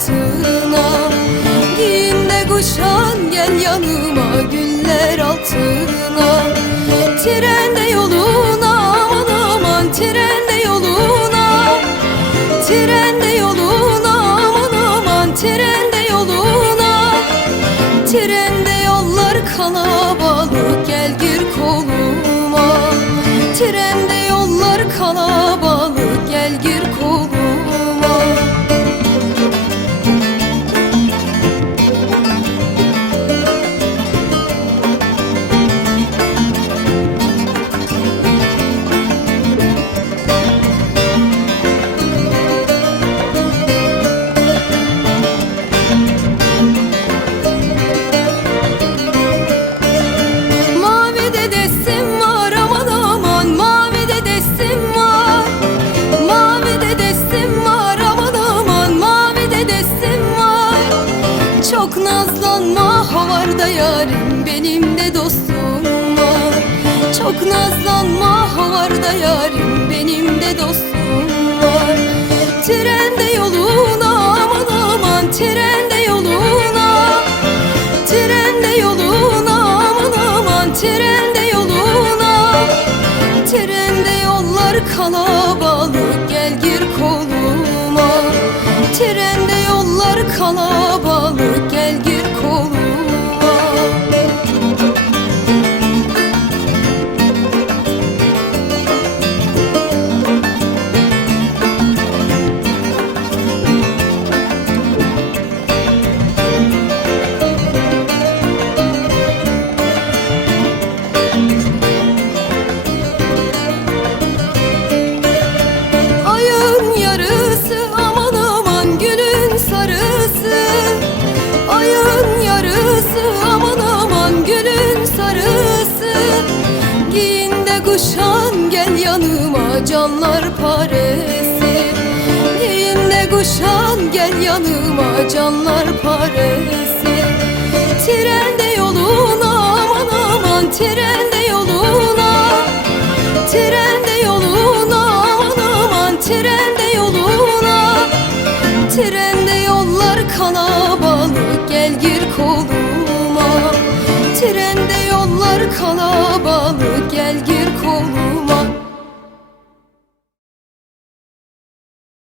altına. Giyin de kuşan gel yanıma güller altına. Trende yoluna aman aman trende yoluna. Trende yoluna aman aman trende yoluna. Trende yollar kalabalık gel gir koluma. Trende yollar Benim de dostum var. Çok nazlanma havarda yarim Benim de dostum var. Trende yoluna aman aman Trende yoluna. Trende yoluna aman aman Trende yoluna. Trende yollar kalabalık Gel gir koluma. Trende yollar kalabalık canlar paresi. Giyin kuşan gel yanıma canlar paresi. Trende yoluna aman aman trende yoluna. Trende yoluna aman aman trende yoluna. Trende